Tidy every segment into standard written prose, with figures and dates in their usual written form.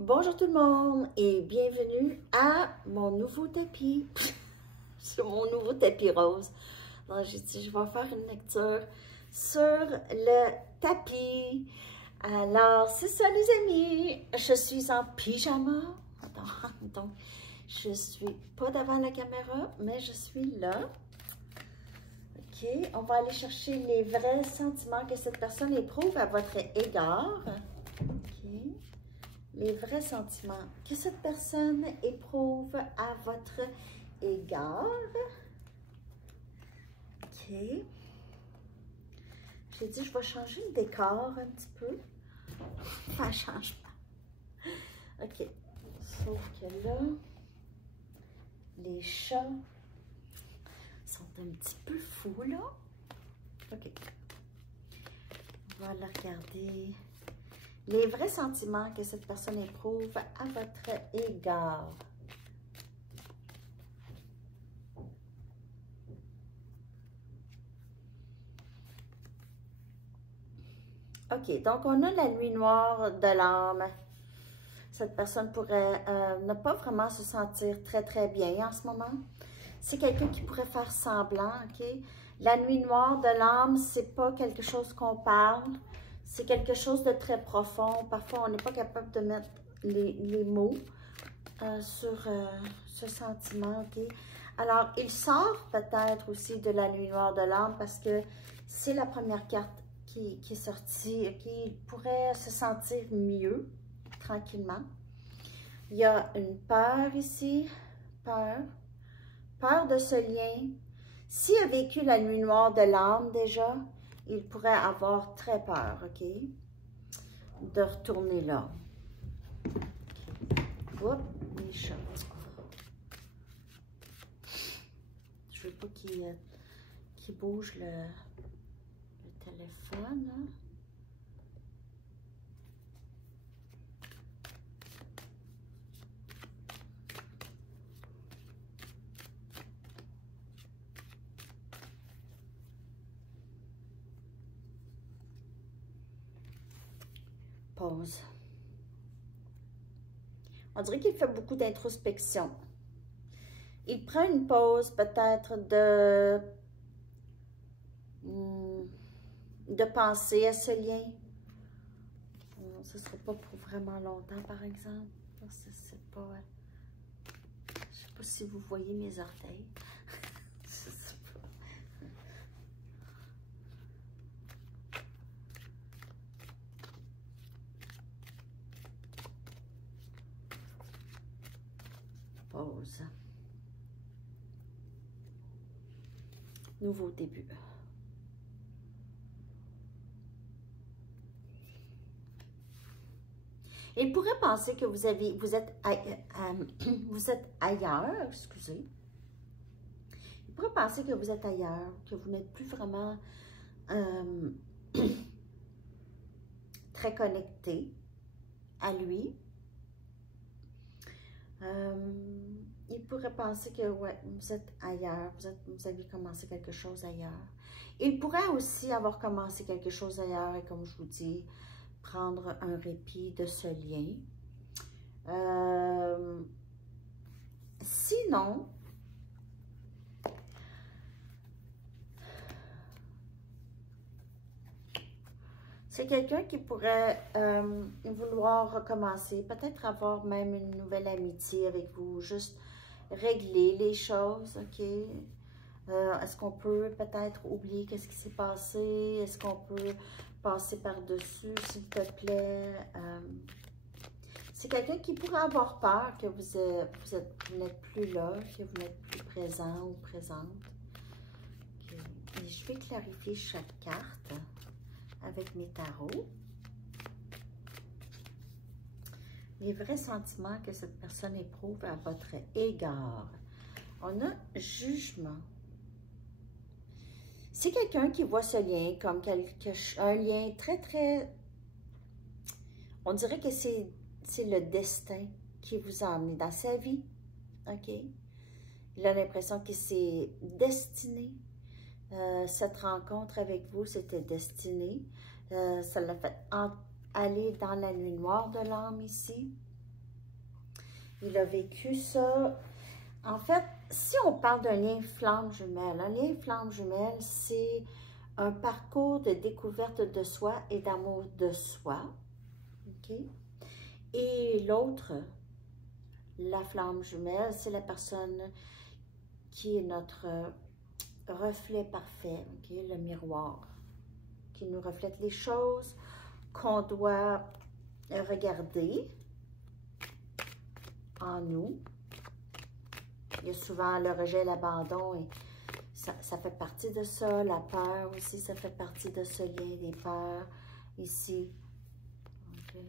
Bonjour tout le monde et bienvenue à mon nouveau tapis, sur mon nouveau tapis rose. Donc j'ai dit je vais faire une lecture sur le tapis. Alors c'est ça les amis, je suis en pyjama, donc je suis pas devant la caméra mais je suis là. Ok, on va aller chercher les vrais sentiments que cette personne éprouve à votre égard. Ok. Les vrais sentiments que cette personne éprouve à votre égard. OK. J'ai dit, je vais changer le décor un petit peu. Ça ne change pas. OK. Sauf que là, les chats sont un petit peu fous, là. OK. On va aller regarder les vrais sentiments que cette personne éprouve à votre égard. OK, donc on a la nuit noire de l'âme. Cette personne pourrait ne pas vraiment se sentir très bien en ce moment. C'est quelqu'un qui pourrait faire semblant, OK? La nuit noire de l'âme, c'est pas quelque chose qu'on parle. C'est quelque chose de très profond. Parfois, on n'est pas capable de mettre les mots sur ce sentiment, OK? Alors, il sort peut-être aussi de la nuit noire de l'âme parce que c'est la première carte qui est sortie, OK? Il pourrait se sentir mieux, tranquillement. Il y a une peur ici, peur de ce lien. S'il a vécu la nuit noire de l'âme déjà, il pourrait avoir très peur, OK, de retourner là. Oups, les chats. Je veux pas qu'il bouge le téléphone, hein. Pause. On dirait qu'il fait beaucoup d'introspection. Il prend une pause peut-être de penser à ce lien. Ce ne sera pas pour vraiment longtemps, par exemple. C'est pas... Je ne sais pas si vous voyez mes orteils. Je sais pas. Pause. Nouveau début. Il pourrait penser que vous êtes ailleurs, excusez. Il pourrait penser que vous êtes ailleurs, que vous n'êtes plus vraiment très connecté à lui. Il pourrait penser que ouais, vous êtes ailleurs, vous avez commencé quelque chose ailleurs. Il pourrait aussi avoir commencé quelque chose ailleurs et comme je vous dis, prendre un répit de ce lien. Sinon, c'est quelqu'un qui pourrait vouloir recommencer, peut-être avoir même une nouvelle amitié avec vous, juste régler les choses, OK? Est-ce qu'on peut peut-être oublier qu'est-ce qui s'est passé? Est-ce qu'on peut passer par-dessus, s'il te plaît? C'est quelqu'un qui pourrait avoir peur que vous n'êtes plus là, que vous n'êtes plus présent ou présente. Okay. Et je vais clarifier chaque carte avec mes tarots. Les vrais sentiments que cette personne éprouve à votre égard. On a jugement. C'est quelqu'un qui voit ce lien comme un lien très... On dirait que c'est le destin qui vous a emmené dans sa vie. OK? Il a l'impression que c'est destiné. Cette rencontre avec vous, c'était destiné. Ça l'a fait aller dans la nuit noire de l'âme ici. Il a vécu ça. En fait, si on parle d'un lien flamme jumelle, un lien flamme jumelle, c'est un parcours de découverte de soi et d'amour de soi. OK? Et l'autre, la flamme jumelle, c'est la personne qui est notre reflet parfait, okay? Le miroir, qui nous reflète les choses qu'on doit regarder en nous. Il y a souvent le rejet, l'abandon, et ça fait partie de ça. La peur aussi, ça fait partie de ce lien des peurs ici. Okay.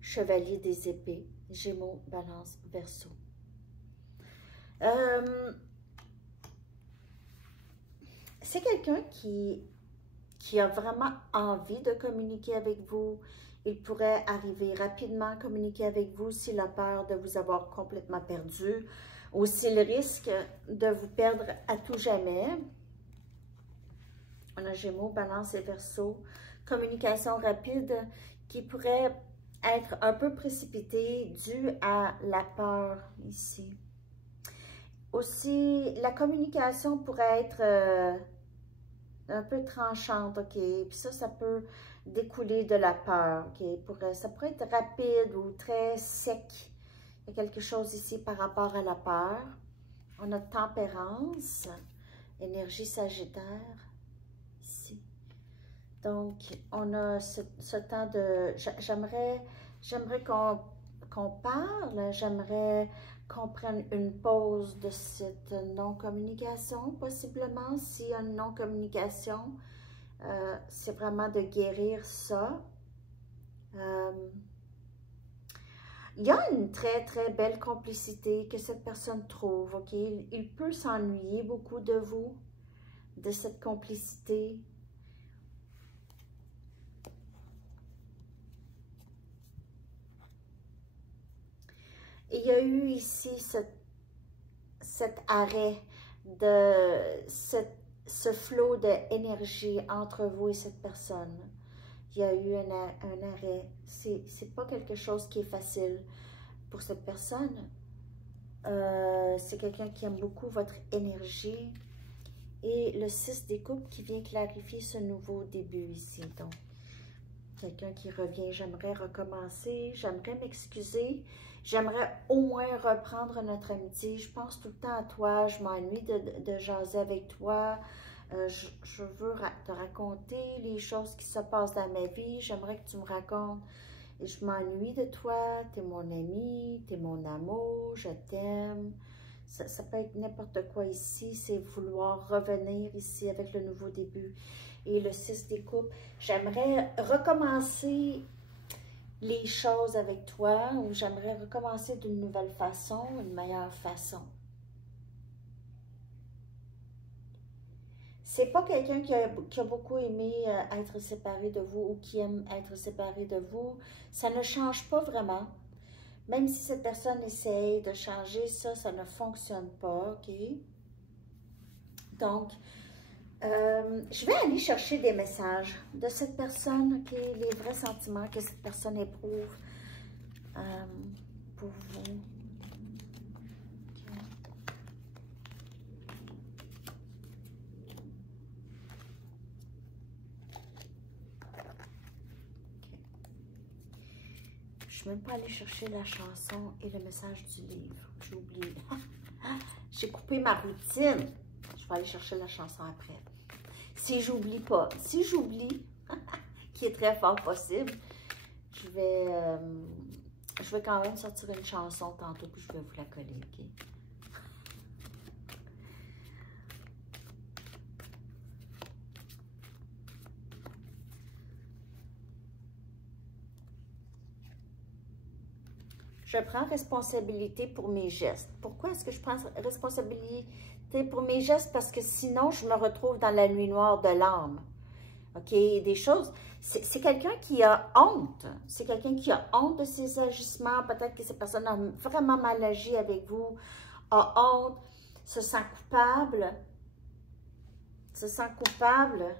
Chevalier des épées, Gémeaux, Balance, Verseau. C'est quelqu'un qui a vraiment envie de communiquer avec vous. Il pourrait arriver rapidement à communiquer avec vous s'il a peur de vous avoir complètement perdu ou s'il risque de vous perdre à tout jamais. On a Gémeaux, Balance et Verseau. Communication rapide qui pourrait être un peu précipitée due à la peur ici. Aussi, la communication pourrait être un peu tranchante, OK? Puis ça peut découler de la peur, OK? Ça pourrait être rapide ou très sec. Il y a quelque chose ici par rapport à la peur. On a Tempérance, énergie Sagittaire, ici. Donc, on a ce temps de... J'aimerais qu'on parle, j'aimerais qu'on prenne une pause de cette non-communication, possiblement. S'il y a une non-communication, c'est vraiment de guérir ça. Il y a une très, très belle complicité que cette personne trouve, OK? Il peut s'ennuyer beaucoup de vous, de cette complicité. Et il y a eu ici cet arrêt, ce flot d'énergie entre vous et cette personne. Il y a eu un arrêt. C'est pas quelque chose qui est facile pour cette personne. C'est quelqu'un qui aime beaucoup votre énergie. Et le 6 des coupes qui vient clarifier ce nouveau début ici. Donc, quelqu'un qui revient, j'aimerais recommencer, j'aimerais m'excuser, j'aimerais au moins reprendre notre amitié. Je pense tout le temps à toi, je m'ennuie de jaser avec toi. Je veux te raconter les choses qui se passent dans ma vie. J'aimerais que tu me racontes. Et je m'ennuie de toi, tu es mon ami, tu es mon amour, je t'aime. Ça peut être n'importe quoi ici, c'est vouloir revenir ici avec le nouveau début. Et le 6 des coupes, j'aimerais recommencer les choses avec toi ou j'aimerais recommencer d'une nouvelle façon, une meilleure façon. C'est pas quelqu'un qui a beaucoup aimé être séparé de vous ou qui aime être séparé de vous. Ça ne change pas vraiment. Même si cette personne essaye de changer, ça ne fonctionne pas, OK? Donc, je vais aller chercher des messages de cette personne, OK? Les vrais sentiments que cette personne éprouve pour vous. Je ne suis même pas allée chercher la chanson et le message du livre. J'ai oublié. J'ai coupé ma routine. Je vais aller chercher la chanson après. Si j'oublie pas, si j'oublie, qui est très fort possible, je vais quand même sortir une chanson tantôt puis je vais vous la coller, OK? Je prends responsabilité pour mes gestes. Pourquoi est-ce que je prends responsabilité pour mes gestes? Parce que sinon, je me retrouve dans la nuit noire de l'âme. OK? Des choses... C'est quelqu'un qui a honte. C'est quelqu'un qui a honte de ses agissements. Peut-être que cette personne a vraiment mal agi avec vous, a honte, se sent coupable. Se sent coupable.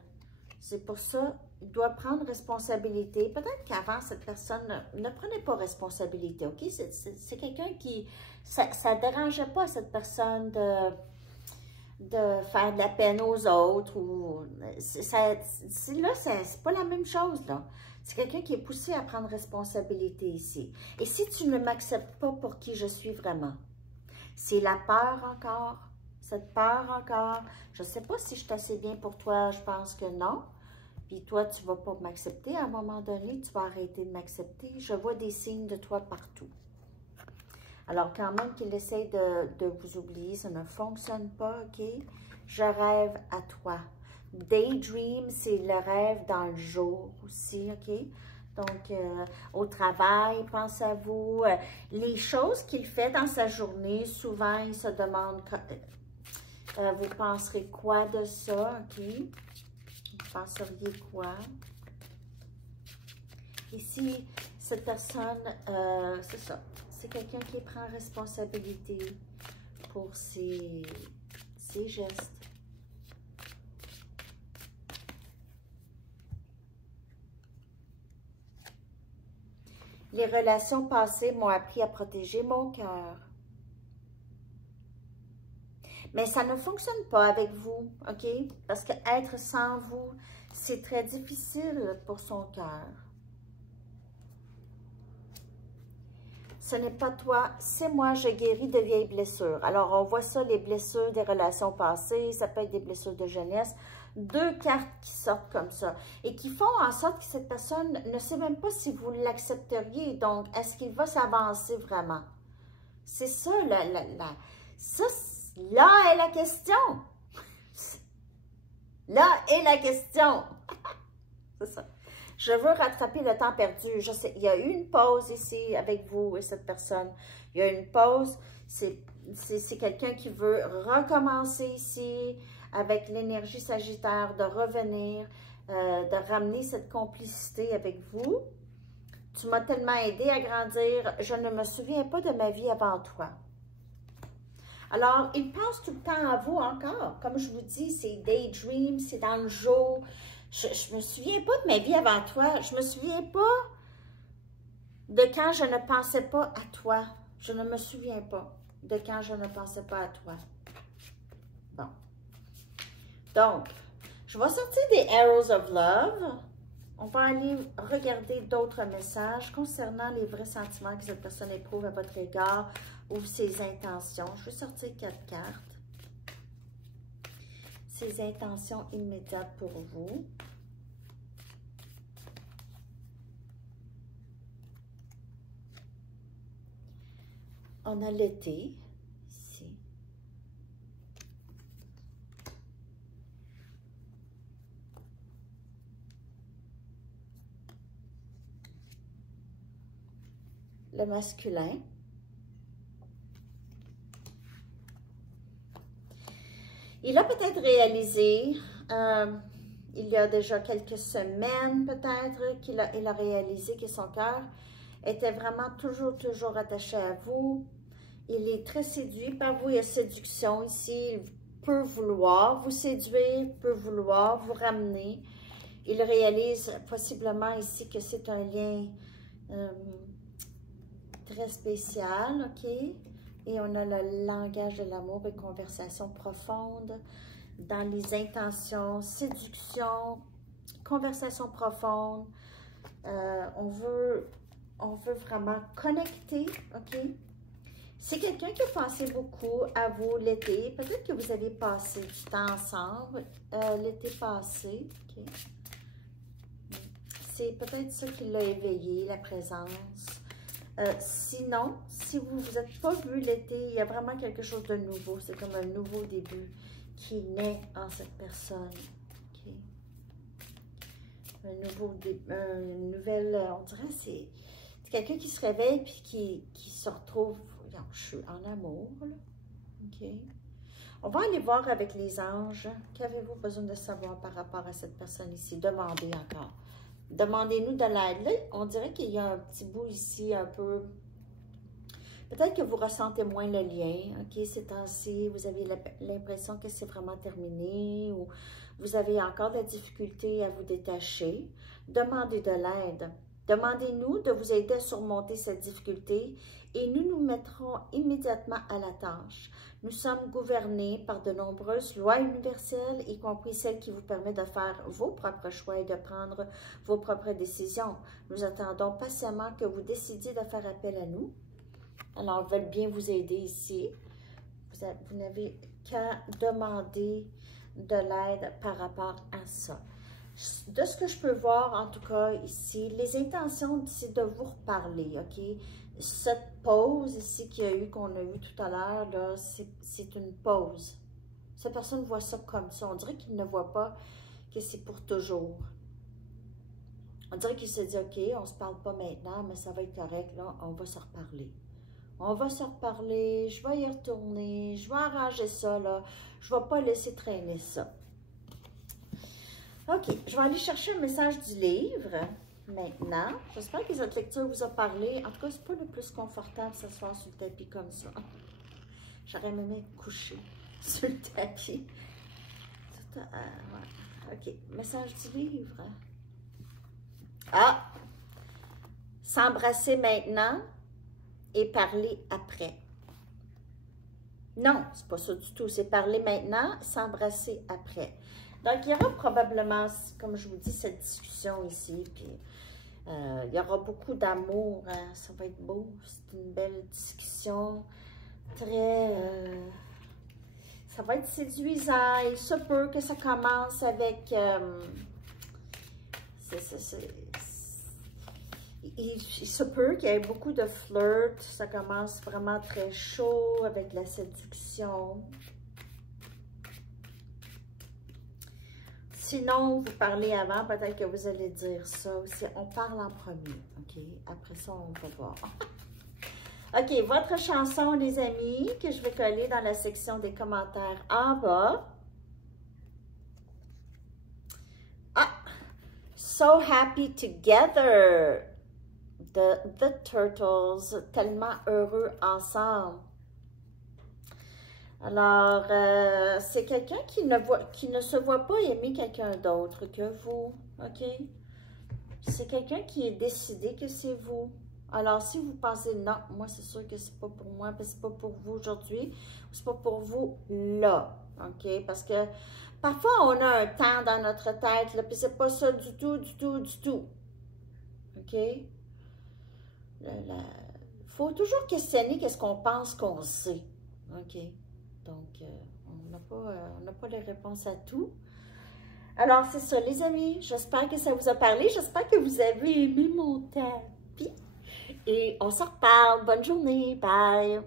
C'est pour ça, il doit prendre responsabilité. Peut-être qu'avant, cette personne ne prenait pas responsabilité, OK? C'est quelqu'un qui... Ça ne dérangeait pas cette personne de faire de la peine aux autres. Ou là, c'est pas la même chose, là. C'est quelqu'un qui est poussé à prendre responsabilité ici. Et si tu ne m'acceptes pas pour qui je suis vraiment, c'est la peur encore, cette peur encore. Je ne sais pas si je suis assez bien pour toi, je pense que non. Puis toi, tu ne vas pas m'accepter. À un moment donné, tu vas arrêter de m'accepter. Je vois des signes de toi partout. Alors, quand même qu'il essaye de vous oublier, ça ne fonctionne pas, OK? Je rêve à toi. Daydream, c'est le rêve dans le jour aussi, OK? Donc, au travail, pense à vous. Les choses qu'il fait dans sa journée, souvent, il se demande, vous penserez quoi de ça, OK? Vous penseriez quoi? Ici, cette personne, c'est ça. C'est quelqu'un qui prend responsabilité pour ses gestes. Les relations passées m'ont appris à protéger mon cœur. Mais ça ne fonctionne pas avec vous, OK? Parce que être sans vous, c'est très difficile pour son cœur. Ce n'est pas toi, c'est moi, je guéris de vieilles blessures. Alors, on voit ça, les blessures des relations passées, ça peut être des blessures de jeunesse. Deux cartes qui sortent comme ça et qui font en sorte que cette personne ne sait même pas si vous l'accepteriez. Donc, est-ce qu'il va s'avancer vraiment? C'est ça, là est la question. Là est la question. C'est ça. Je veux rattraper le temps perdu. Je sais, il y a eu une pause ici avec vous et cette personne. Il y a une pause. C'est quelqu'un qui veut recommencer ici avec l'énergie sagittaire, de revenir, de ramener cette complicité avec vous. Tu m'as tellement aidé à grandir. Je ne me souviens pas de ma vie avant toi. Alors, il pense tout le temps à vous encore. Comme je vous dis, c'est daydream, c'est dans le jour. Je ne me souviens pas de ma vie avant toi. Je ne me souviens pas de quand je ne pensais pas à toi. Je ne me souviens pas de quand je ne pensais pas à toi. Bon. Donc, je vais sortir des Arrows of Love. On va aller regarder d'autres messages concernant les vrais sentiments que cette personne éprouve à votre égard ou ses intentions. Je vais sortir 4 cartes. Ses intentions immédiates pour vous. On a l'été, ici. Le masculin. Il a peut-être réalisé, il y a déjà quelques semaines peut-être, qu'il a réalisé que son cœur était vraiment toujours attaché à vous. Il est très séduit par vous, il y a séduction ici, il peut vouloir vous séduire, peut vouloir vous ramener. Il réalise possiblement ici que c'est un lien très spécial, OK? Et on a le langage de l'amour et conversation profonde dans les intentions, séduction, conversation profonde. On veut vraiment connecter, OK? C'est quelqu'un qui a pensé beaucoup à vous l'été. Peut-être que vous avez passé du temps ensemble l'été passé, OK? C'est peut-être ça qui l'a éveillé, la présence. Sinon, si vous ne vous êtes pas vu l'été, il y a vraiment quelque chose de nouveau. C'est comme un nouveau début qui naît en cette personne. Okay. Un nouveau début, une nouvelle, on dirait, c'est quelqu'un qui se réveille puis qui se retrouve, regarde, je suis en amour, là. OK. On va aller voir avec les anges. Qu'avez-vous besoin de savoir par rapport à cette personne ici? Demandez encore. Demandez-nous de l'aide. Là, on dirait qu'il y a un petit bout ici, un peu... Peut-être que vous ressentez moins le lien, OK, ces temps-ci. Vous avez l'impression que c'est vraiment terminé ou vous avez encore de la difficulté à vous détacher, demandez de l'aide. Demandez-nous de vous aider à surmonter cette difficulté et nous nous mettrons immédiatement à la tâche. Nous sommes gouvernés par de nombreuses lois universelles, y compris celles qui vous permettent de faire vos propres choix et de prendre vos propres décisions. Nous attendons patiemment que vous décidiez de faire appel à nous. Alors, ils veulent bien vous aider ici. Vous n'avez qu'à demander de l'aide par rapport à ça. De ce que je peux voir, en tout cas, ici, les intentions, c'est de vous reparler, OK? Cette pause ici qu'il y a eu, qu'on a eu tout à l'heure, là, c'est une pause. Cette personne voit ça comme ça. On dirait qu'il ne voit pas que c'est pour toujours. On dirait qu'il se dit, OK, on ne se parle pas maintenant, mais ça va être correct, là, on va se reparler. On va se reparler, je vais y retourner, je vais arranger ça, là. Je ne vais pas laisser traîner ça. OK, je vais aller chercher un message du livre maintenant. J'espère que cette lecture vous a parlé. En tout cas, ce n'est pas le plus confortable de s'asseoir sur le tapis comme ça. J'aurais aimé être couchée sur le tapis. Ouais. OK, message du livre. Ah! S'embrasser maintenant et parler après. Non, c'est pas ça du tout. C'est parler maintenant, s'embrasser après. Donc, il y aura probablement, comme je vous dis, cette discussion ici. Puis, il y aura beaucoup d'amour. Hein, ça va être beau. C'est une belle discussion. Très... ça va être séduisant. Il se peut que ça commence avec... il se peut qu'il y ait beaucoup de flirt. Ça commence vraiment très chaud avec la séduction. Sinon, vous parlez avant, peut-être que vous allez dire ça aussi. On parle en premier, OK? Après ça, on va voir. OK, votre chanson, les amis, que je vais coller dans la section des commentaires en bas. Ah! So happy together. The Turtles. Tellement heureux ensemble. Alors, c'est quelqu'un qui ne se voit pas aimer quelqu'un d'autre que vous, OK? C'est quelqu'un qui est décidé que c'est vous. Alors, si vous pensez, non, moi, c'est sûr que c'est pas pour moi, puis c'est pas pour vous aujourd'hui, c'est pas pour vous là, OK? Parce que parfois, on a un temps dans notre tête, là, puis c'est pas ça du tout, du tout, du tout, OK? Il faut toujours questionner qu'est-ce qu'on pense qu'on sait, OK? Donc, on n'a pas les réponses à tout. Alors, c'est ça, les amis. J'espère que ça vous a parlé. J'espère que vous avez aimé mon tapis. Et on se reparle. Bonne journée. Bye.